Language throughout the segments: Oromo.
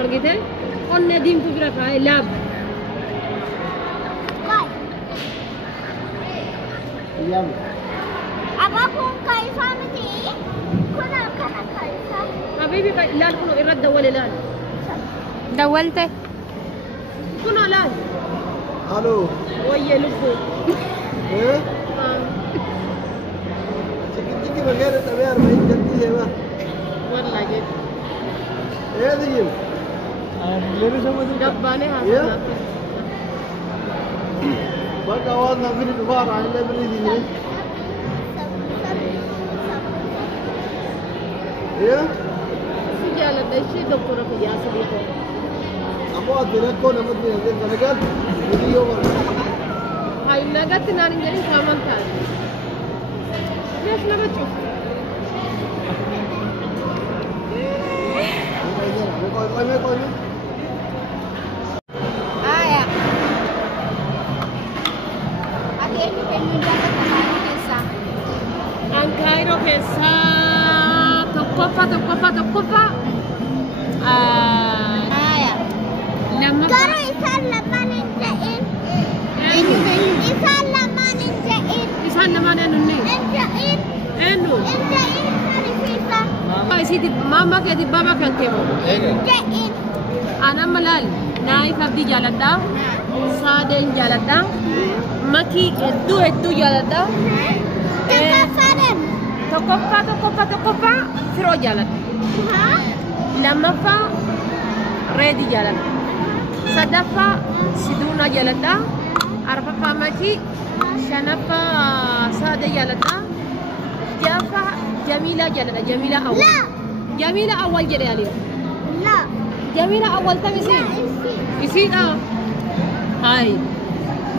argite onne diimtu bira kaa'e laab Abang kun kaisa mati, kuna kana kaisa. habibi laal kuno irratti dawwale laal دولت kuno laal الو wayye lubbu ايه تيجي بغير الطبيعه 40 جنيه زي ما والله جد ايه دي ليه سمو دي dabbaane Yeah. haasana بقى وانا في الدفار عن اللي بريدي ايه si jaaladha ishee doktora fayyaa asirrii ta'e ابو ادرك كون مدني هذه البركات فيديو hayi nagatti naan hin jedhin kaaman taate yes nama cufu آية أكيد بنقول لك كذا an kaayiroo keessaa tokkoffaa آية lammaffaa Karo isan laman injain. Isan laman injain. isaan lamaan eenyunni Injain. eenyu Injain kari sisa. isiiti maamma keeti baba kan keemu Injain. an amma laal naayif abdii jaaladha saadeen jaaladha makii hedduu jaaladha Tekafaran. tokkoffaa firoo jaaladha Ha? lammaffaa reedi jaaladha sadaffaa siduuna jaaladha arfaffaa makii shanaffaa saadee jaaladha jaffaa jamiilaa jaaladha jamiilaa awwal La. jamiila awwal jedhe aliyo La. jamiila awwal tam La isiin isi. isiidha hayi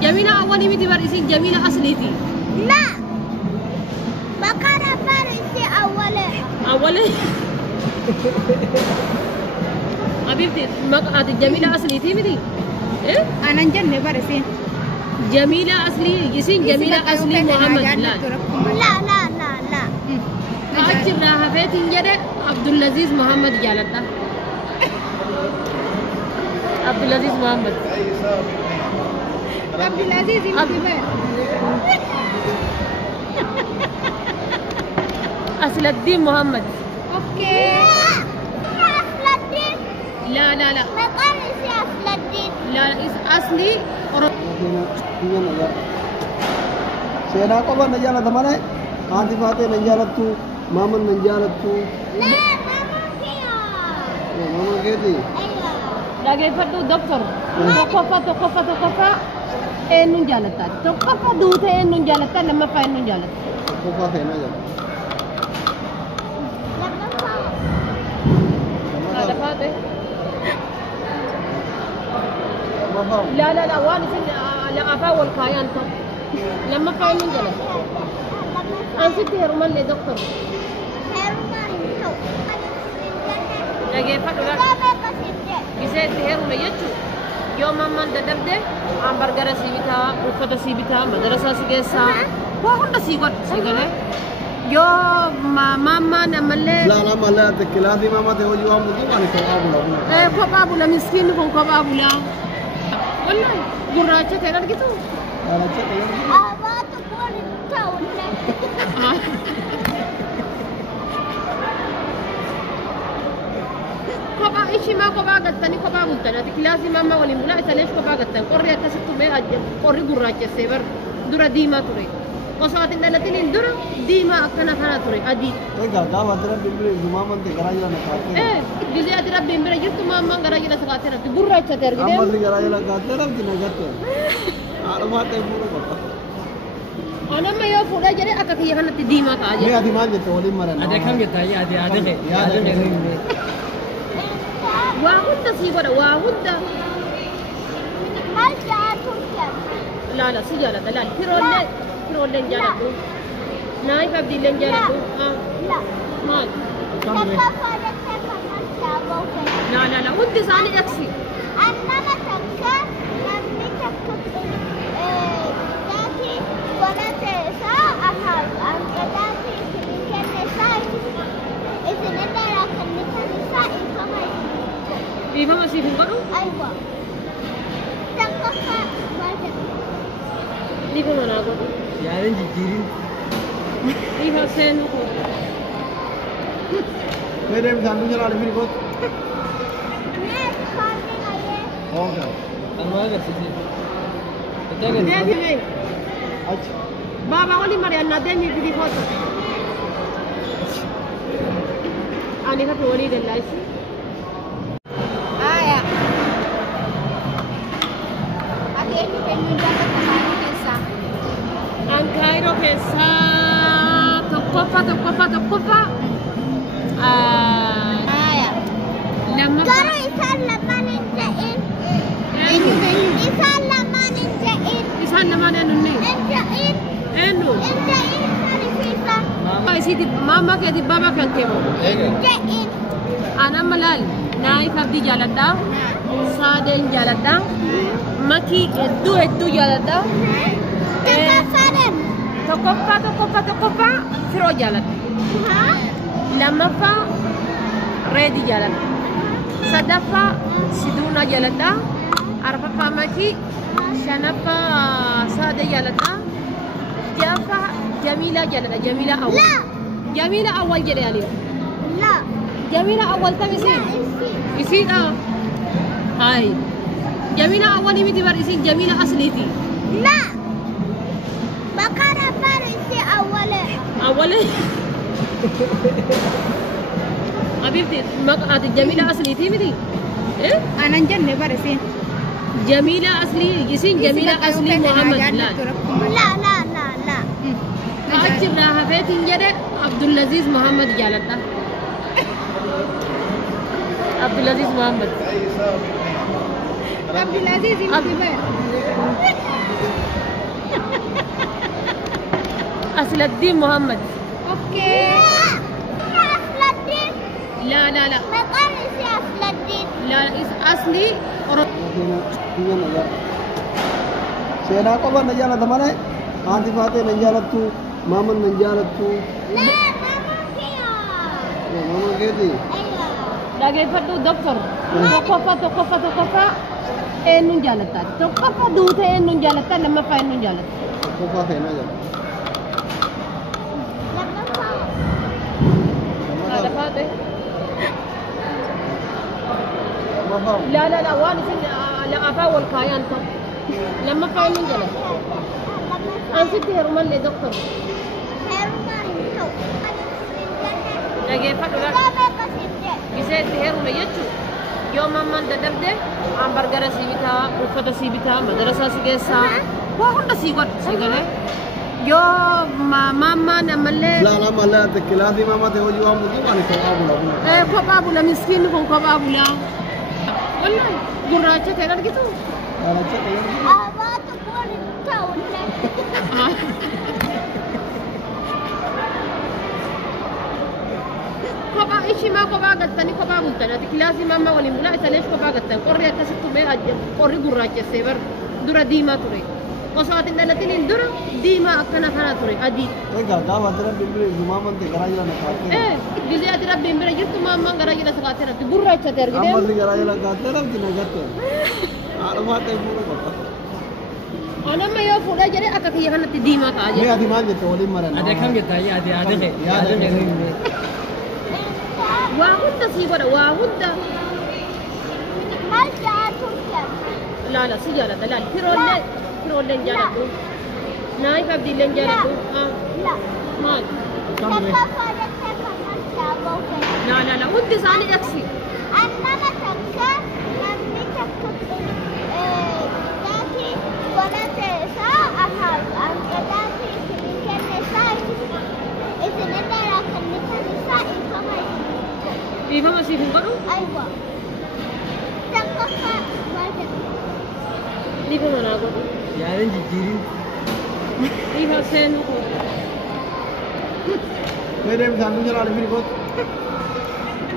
jamiila awwalii miti bar isiin jamiila asliiti La. Bakara baru isi awalnya. awwale habibti ati jamiila asliiti miti أنا جنة برسين jamiila aslii isiin jamiila aslii muhammad laal La la la la. achirraa hafeetiin jedhe abdullaziz muhammad jaaladha abdullaziz muhammad عبد العزيز انتباه asladdiin muhammad أوكي Asladin. la Makan isi asladin. aslii سينا قبل نجالة ماله آنتي فاتي نجالة تو مامن نجالة تو La mama kia. مامن كيتي Ayo. dhageeffadhu doktor tokkoffaa eenyuun jaalatta tokkoffaa duute eenyuun jaalatta lammaffaa eenyuun jaalatta كوفا فينا جا haadha faate ما فاهم la waan isin afaan wal kaayaan ta'u lammaffaa eenyuun jaalatta ansitti heerumallee doktor dhageeffadhu gisee itti heerume jechuun yoo mammaan dadhabde hambargara sii bitaa uffata sii bitaa madarasaa si geessaa waa hunda sii godha sii galee yoo mammaan ammallee لا لا ما لا تكلاتي ماما تهوجي وام بدو أنا كوابولا kophaa bula miskiinni kun kophaa bulaa wallahi gurraacha ta'e argitu أنا تكلم kophaa ishii maa kophaa gattanii kophaa bultan ati kilaasii mammaa waliin bulaa isa leesh kophaa gattan qorri akkasitti mee qorri gurraachessee bar dura diimaa ture osoo ati dhalatiniin dura diimaa akkana kana ture adii إيه قاعد ترى بيبلي زمان من تكراجي أنا كاتي gisee ati rabbiin bira jirtu mammaan garaa jala sakaatee irratti gurraacha ta'e أما argitee تكراجي أنا كاتي رام تنا كاتي أنا ما تقول بقى anamma yoo fuudhaa jedhee akka kiyya kanatti diimaa ta'a هي jedhe هذه ما جت ولي مرة Ada kam kita ya ada waa hunda sii godha waa hunda laala si jaalata laal firoolleen jaaladhu naayif abdiilleen jaaladhu maal la hundi isaanii eksi Annama takka namni takka daati godhate isaa daati isin kenne isaa isin irraa kennitan isaa ifama Viva masih viva no? أيوة تكفى واجب Viva mana aku? Yaran jijjiirin. Viva senu ko. Mere saandu jala alifiri kot. ناس خالي عليه Okay. Anwar agarsiise. Devi lei. Acha. Baba wali Marianna demi di foto. Ani ka wali gallasi. Aya. Adeemi eenyuun jaalladha maalii keessaa? An Cairo keessa tokkoffaa. Aya. Lamma ترى إنسان لما ننتقل إنسان لما ننتقل isaan lamaan eenyunni? ننتقل Eenyu? ننتقل ترى Isiti mama keeti baba kan keemo. ننتقل Ana malal naif abdi jaaladha. Saadeen jaaladha. Maki hedduu jaaladha. تكفى Tokkoffaa firoo jaaladha. ها Lammaffaa reedi jaaladha. Sadaffaa siduuna jaaladha. Arfaffaa maki. Shanaffaa saadee jaaladha. Jaffaa jamiilaa jaaladha. Jamiilaa awwal. لا Jamiilaa awwal jedhe ani. لا Jamiilaa awwal tam لا isiin. Isiidha. Hai. Jamiilaa awwalii miti bar isiin jamiilaa asliiti. لا بقرة فارسي أولا Awwal. Habibti maqaati jamiilaa asliiti miti. Aanan jenne bara siin. Jamiilaa aslii isiin jamiilaa aslii Muhammad laal. لا لا لا لا Achirraa hafeetiin jedhe Abdulaziz Muhammad jaaladha. Abdulaziz Muhammad. Abdulaziz miti bara. Asladdiin Muhammad. Okay. أفلدين لا مقارسي أفلدين لا asli Oromoo. Biyya nagaa. Seenaa qofa na jaalata malee haati faatee na jaalattu maaman na jaalattu لا ماما فيها maaman keeti. أيوة Dhageeffadhu doktor. Tokkoffaa eenyuun jaalatta? Tokkoffaa duute eenyuun jaalatta? Lammaffaa eenyuun jaalatta? Qofaa seenaa jala. لما فاهم Haadha faate. Qofaa. La waan isin afaan wal kaayaan ta'u. Lammaffaa eenyuun jaalatta? Ansitti heerumallee doktor. Dhageeffadhu giseetti heerume jechuun yoo mammaan dadhabde hambargara sii bitaa, uffata sii bitaa, madarasaa si geessaa, waa hunda sii godha sii galee. Yoo mammaan ammallee Laala malee ati kilaasii maamaa ta'e hojii waan mutuuf ani kophaa bula bula. kophaa bula miskiinni kun kophaa bulaa. Wallahi gurraacha ta'e argitu. Laalacha ta'e. Kophaa ishimaa kophaa galtanii kophaa bultan ati kilaasii mammaa waliin bulaa isaaniif kophaa galtan qorri akkasitti mee qorri gurraachessee bar dura diimaa ture. Osoo ati dhalatiniin dura diimaa akkana kana ture adii. Egaa gaafa ati rabbi bira jiru maaman ta'e garaa jala na kaatee. Gizee ati rabbiin bira jirtu mammaan garaa jala sakaatee rabbi gurraachate argitee. Amma si garaa jala kaatee rabbi na gatte. Haadhumaa ta'e fuudha qaba. Onamma yoo fuudhaa jedhee akka kiyya kanatti diimaa ta'a Mee jedhe. ati maal jette waliin maran? Ada kam kita ya ada Yaada ada kee. Waa hunda sii godha waa hunda. Laala si jaalladha laal firoolleen jaalladhu. Naayif abdiilleen jaalladhu. Maal? La hundi isaanii eksi. Dhiifama siif hin godhu? أيوة تكفى واجب Dhiifama naa godhu. Yaran jijjiirin. Dhiifa seenuu koo. Mee deemi saandu jala alifiri kot.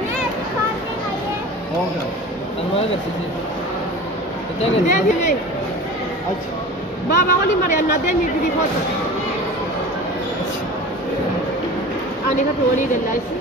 ناس خالي عليه Okay. Anwar agarsiise. Deebi mee. Achi. Baba wali Marianna deemi bidi foto. Ani ka walii gallaasi.